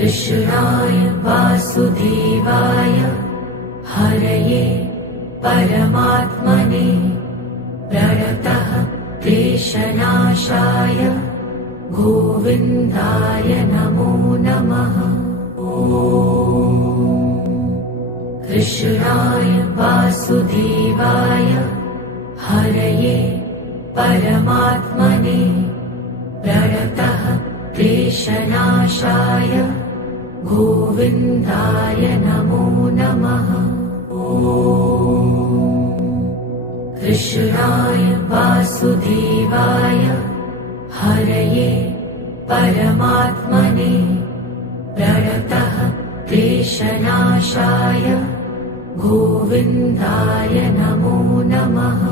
कृष्णाय वासुदेवाय हरये परमात्मने प्रणतः क्लेशनाशाय गोविन्दाय नमो नमः। कृष्णाय वासुदेवाय हरये परमात्मने प्रणतः क्लेशनाशाय गोविन्दाय नमो नमः। कृष्णाय वासुदेवाय हरये परमात्मने प्रणतः क्लेशनाशाय गोविन्दाय नमो नमः।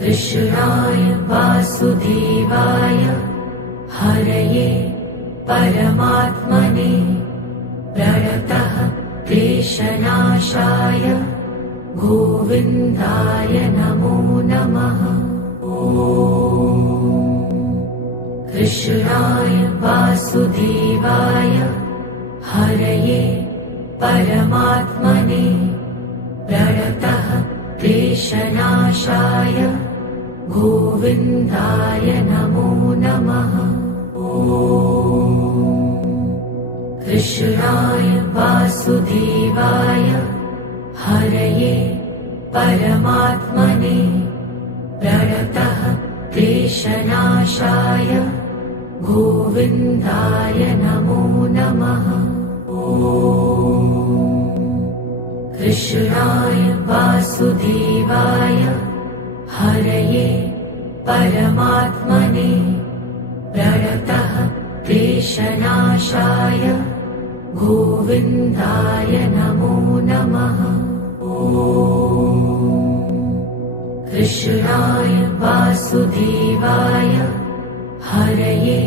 कृष्णाय वासुदेवाय हरये परमात्मने प्रणतः क्लेशनाशाय गोविन्दाय नमो नमः। कृष्णाय वासुदेवाय हरये परमात्मने प्रणतः क्लेशनाशाय गोविन्दाय नमो नमः। कृष्णाय वासुदेवाय हरये परमात्मने प्रणतः क्लेशनाशाय गोविन्दाय नमो नमः। कृष्णाय वासुदेवाय हरये परमात्मने प्रणतः क्लेशनाशाय गोविन्दाय नमो नमः। कृष्णाय वासुदेवाय हरये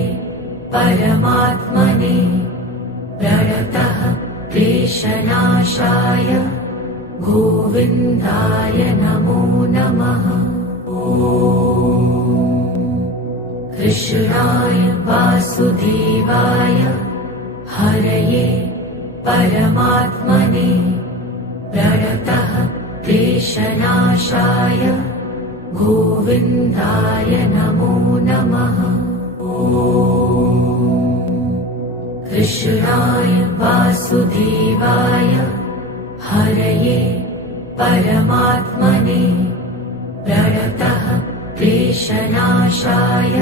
परमात्मने प्रणतः क्लेशनाशाय गोविन्दाय नमो नमः। कृष्णाय वासुदेवाय हरये परमात्मने प्रणतः क्लेशनाशाय गोविन्दाय नमो नमः। कृष्णाय वासुदेवाय हरये परमात्मने प्रणतः क्लेशनाशाय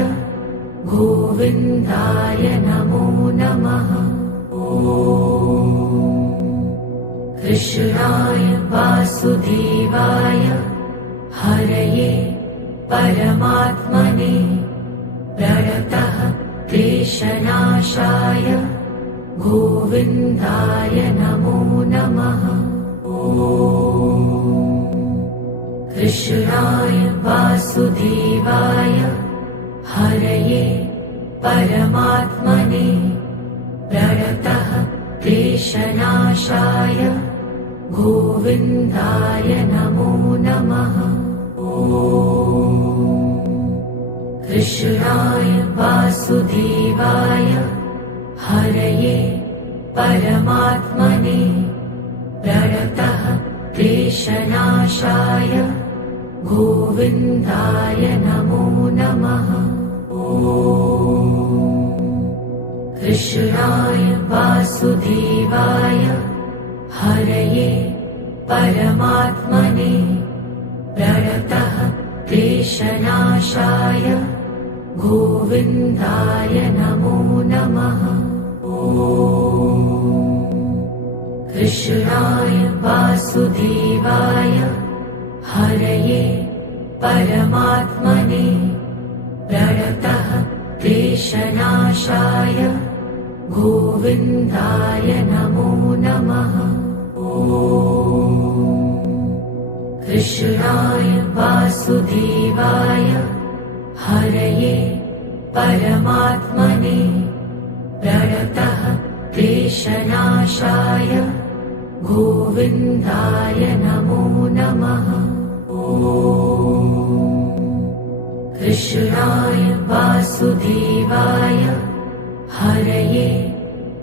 गोविन्दाय नमो नमः। कृष्णाय वासुदेवाय हरये परमात्मने प्रणतः क्लेशनाशाय गोविन्दाय नमो नमः। कृष्णाय वासुदेवाय हरये परमात्मने प्रणतः क्लेशनाशाय गोविन्दाय नमो नमः। कृष्णाय वासुदेवाय हरये परमात्मने प्रणतः क्लेशनाशाय गोविन्दाय नमो नमः। कृष्णाय वासुदेवाय हरये परमात्मने प्रणतः क्लेशनाशाय गोविन्दाय नमो नमः। कृष्णाय वासुदेवाय हरये परमात्मने प्रणतः क्लेशनाशाय गोविन्दाय नमो नमः। कृष्णाय वासुदेवाय हरये परमात्मने प्रणतः क्लेशनाशाय गोविन्दाय नमो नमः। कृष्णाय वासुदेवाय हरये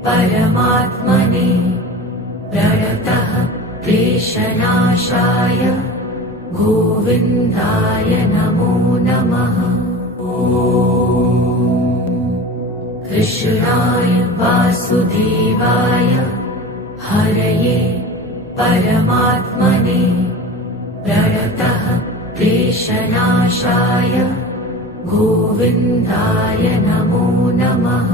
परमात्मने प्रणतः क्लेशनाशाय गोविन्दाय नमो नमः। कृष्णाय वासुदेवाय हरये परमात्मने प्रणतः क्लेशनाशाय गोविन्दाय नमो नमः।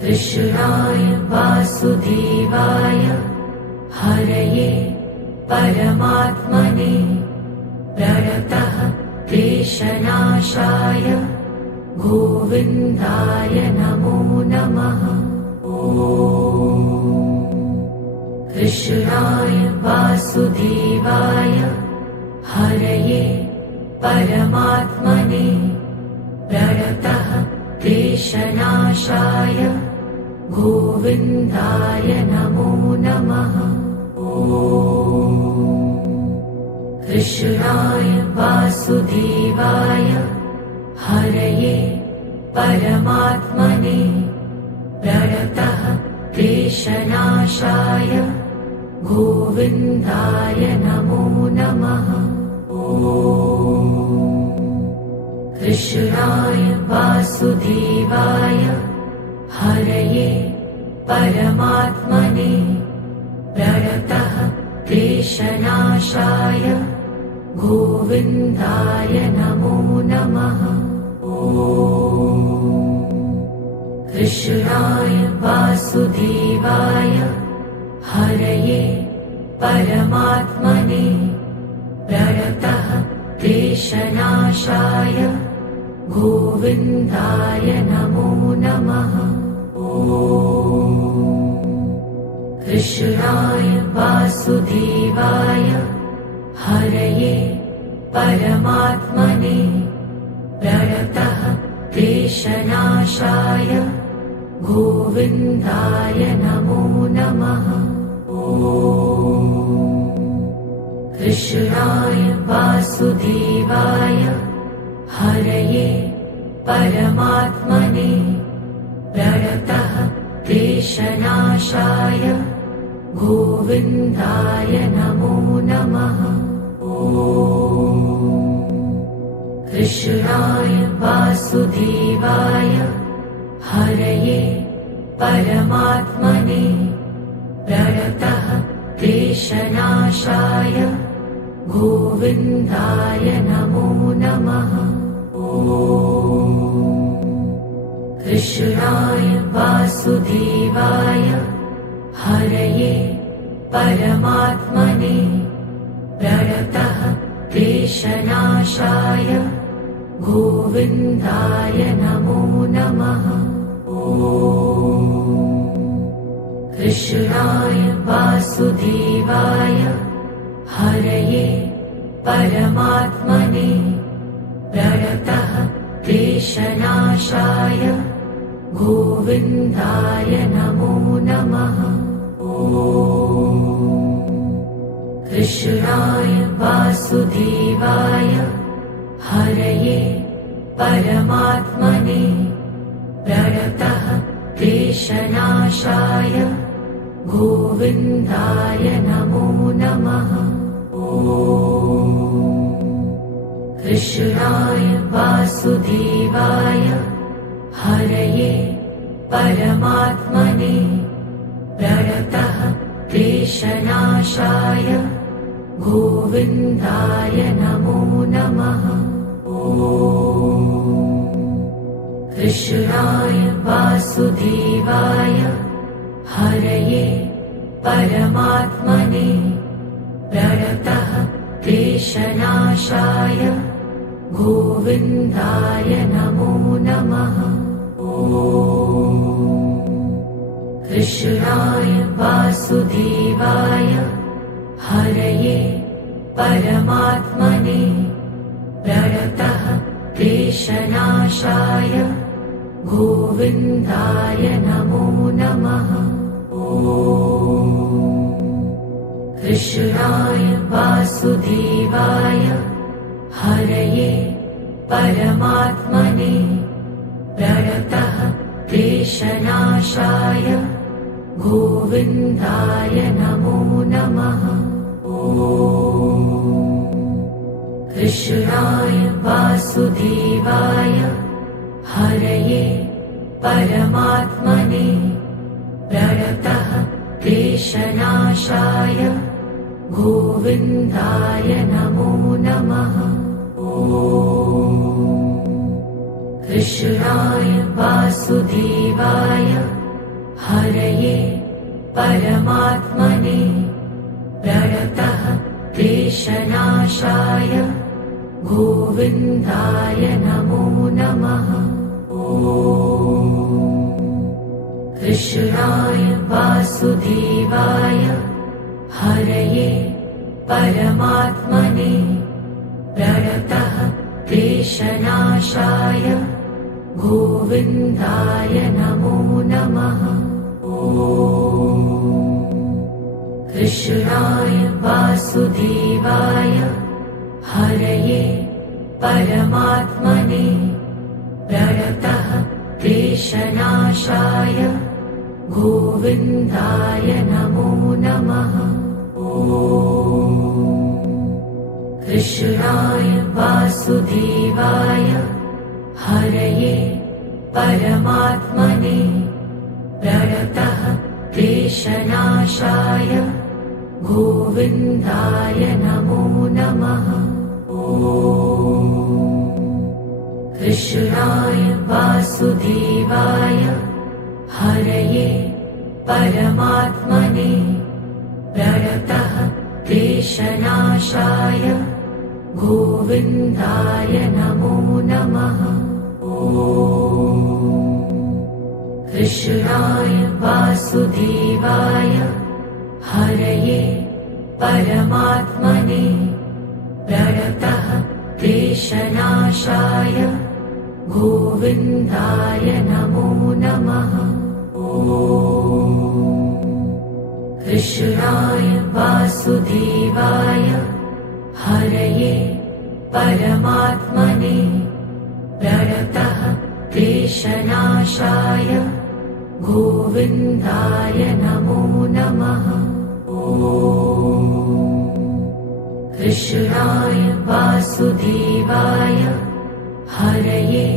कृष्णाय वासुदेवाय हरये परमात्मने प्रणतः क्लेशनाशाय गोविन्दाय नमो नमः। कृष्णाय वासुदेवाय हरये परमात्मने प्रणतः क्लेशनाशाय गोविन्दाय नमो नमः। कृष्णाय वासुदेवाय हरये परमात्मने प्रणतः क्लेशनाशाय गोविन्दाय नमो नमः। कृष्णाय वासुदेवाय हरये परमात्मने प्रणतः क्लेशनाशाय गोविन्दाय नमो नमः। कृष्णाय वासुदेवाय हरये परमात्मने प्रणतः क्लेशनाशाय गोविन्दाय नमो नमः। कृष्णाय वासुदेवाय हरये परमात्मने प्रणतः क्लेशनाशाय गोविन्दाय नमो नमः। कृष्णाय वासुदेवाय हरये परमात्मने प्रणतः क्लेशनाशाय गोविन्दाय नमो नमः। कृष्णाय वासुदेवाय हरये परमात्मने प्रणतः क्लेशनाशाय गोविन्दाय नमो नमः। कृष्णाय वासुदेवाय हरये परमात्मने प्रणतः क्लेशनाशाय गोविन्दाय नमो नमः। कृष्णाय वासुदेवाय हरये परमात्मने प्रणतः क्लेशनाशाय गोविन्दाय नमो नमः। कृष्णाय वासुदेवाय हरये परमात्मने प्रणतः क्लेशनाशाय गोविन्दाय नमो नमः। कृष्णाय वासुदेवाय हरये परमात्मने प्रणतः क्लेशनाशाय गोविन्दाय नमो नमः। कृष्णाय वासुदेवाय हरये परमात्मने प्रणतः क्लेशनाशाय गोविन्दाय नमो नमः। कृष्णाय वासुदेवाय हरये परमात्मने प्रणतः क्लेशनाशाय गोविन्दाय नमो नमः। कृष्णाय वासुदेवाय हरये परमात्मने प्रणतः क्लेशनाशाय गोविन्दाय नमो नमः। कृष्णाय वासुदेवाय हरये परमात्मने प्रणतः क्लेशनाशाय गोविन्दाय नमो नमः। कृष्णाय वासुदेवाय हरये परमात्मने प्रणतः क्लेशनाशाय गोविन्दाय नमो नमः। कृष्णाय वासुदेवाय हरये परमात्मने प्रणतः क्लेशनाशाय गोविन्दाय नमो नमः। कृष्णाय वासुदेवाय हरये परमात्मने प्रणतः क्लेशनाशाय गोविन्दाय नमो नमः। कृष्णाय वासुदेवाय हरये परमात्मने प्रणतः क्लेशनाशाय गोविन्दाय नमो नमः। कृष्णाय वासुदेवाय हरये परमात्मने प्रणतः क्लेशनाशाय गोविन्दाय नमो नमः। कृष्णाय वासुदेवाय हरये परमात्मने प्रणतः क्लेशनाशाय गोविन्दाय नमो नमः। कृष्णाय वासुदेवाय हरये परमात्मने प्रणतः क्लेशनाशाय गोविन्दाय नमो नमः। कृष्णाय वासुदेवाय हरये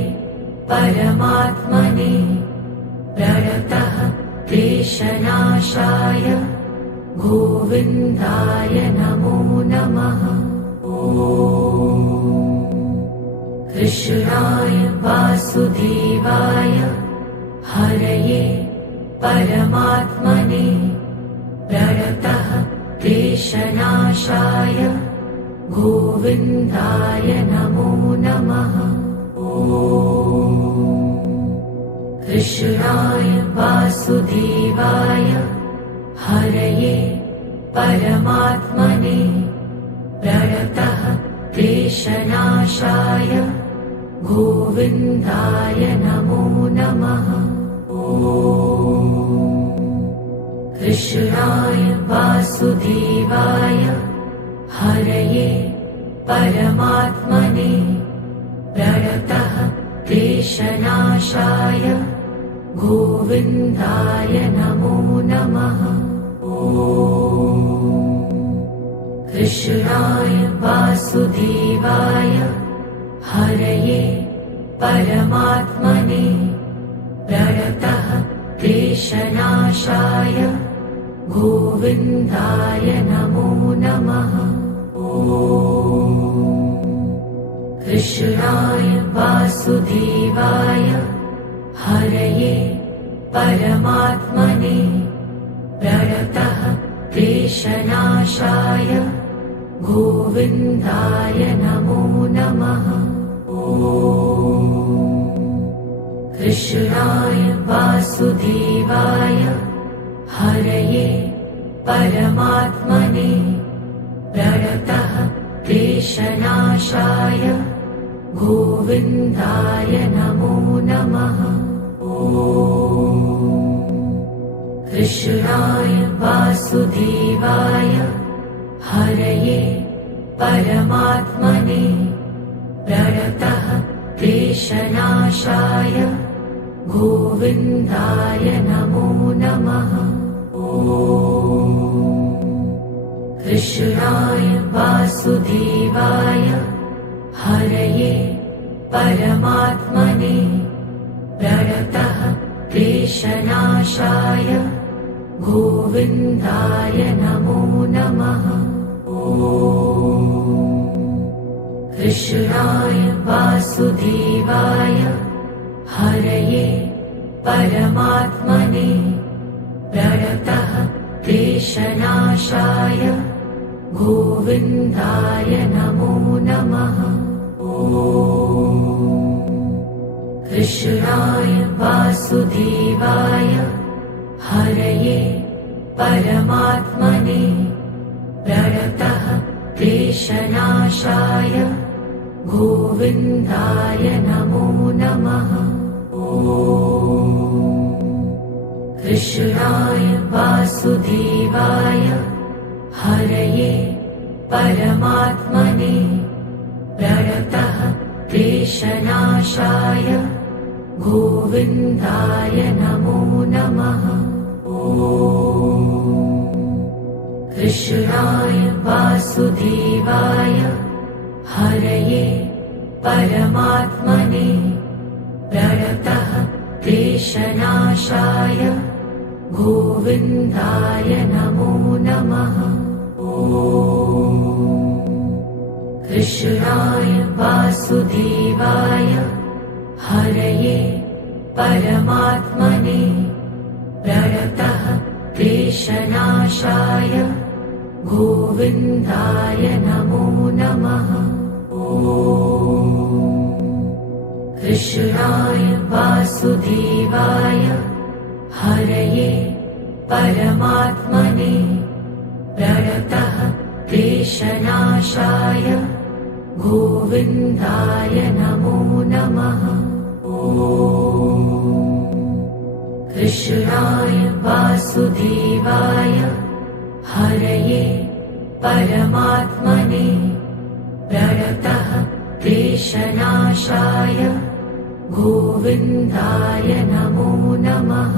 परमात्मने प्रणतः क्लेशनाशाय गोविन्दाय नमो नमः। कृष्णाय वासुदेवाय हरये परमात्मने प्रणतः क्लेशनाशाय गोविन्दाय नमो नमः। कृष्णाय वासुदेवाय हरये परमात्मने प्रणतः क्लेशनाशाय गोविन्दाय नमो नमः। कृष्णाय वासुदेवाय हरये परमात्मने प्रणतः क्लेशनाशाय गोविन्दाय नमो नमः। कृष्णाय वासुदेवाय हरये परमात्मने प्रणतः क्लेशनाशाय गोविन्दाय नमो नमः। कृष्णाय वासुदेवाय हरये परमात्मने प्रणतः क्लेशनाशाय गोविन्दाय नमो नमः। कृष्णाय वासुदेवाय हरये परमात्मने प्रणतः क्लेशनाशाय गोविन्दाय नमो नमः। कृष्णाय वासुदेवाय हरये परमात्मने प्रणतः क्लेशनाशाय गोविन्दाय नमो नमः। ॐ कृष्णाय वासुदेवाय हरये परमात्मने प्रणतः क्लेशनाशाय गोविन्दाय नमो नमः। ॐ कृष्णाय वासुदेवाय हरये परमात्मने प्रणतः क्लेशनाशाय गोविन्दाय नमो नमः। ॐ कृष्णाय वासुदेवाय हरये परमात्मने प्रणतः क्लेशनाशाय गोविन्दाय नमो नमः। ॐ कृष्णाय वासुदेवाय हरये परमात्मने प्रणतः क्लेशनाशाय गोविन्दाय नमो नमः। ॐ कृष्णाय वासुदेवाय हरये परमात्मने प्रणतः क्लेशनाशाय गोविन्दाय नमो नमः। ॐ कृष्णाय वासुदेवाय हरये परमात्मने प्रणतः क्लेशनाशाय गोविन्दाय नमो नमः। ॐ कृष्णाय वासुदेवाय हरये परमात्मने प्रणतः क्लेशनाशाय गोविन्दाय नमो नमः। ॐ कृष्णाय वासुदेवाय हरये परमात्मने प्रणतः क्लेशनाशाय गोविन्दाय नमो नमः।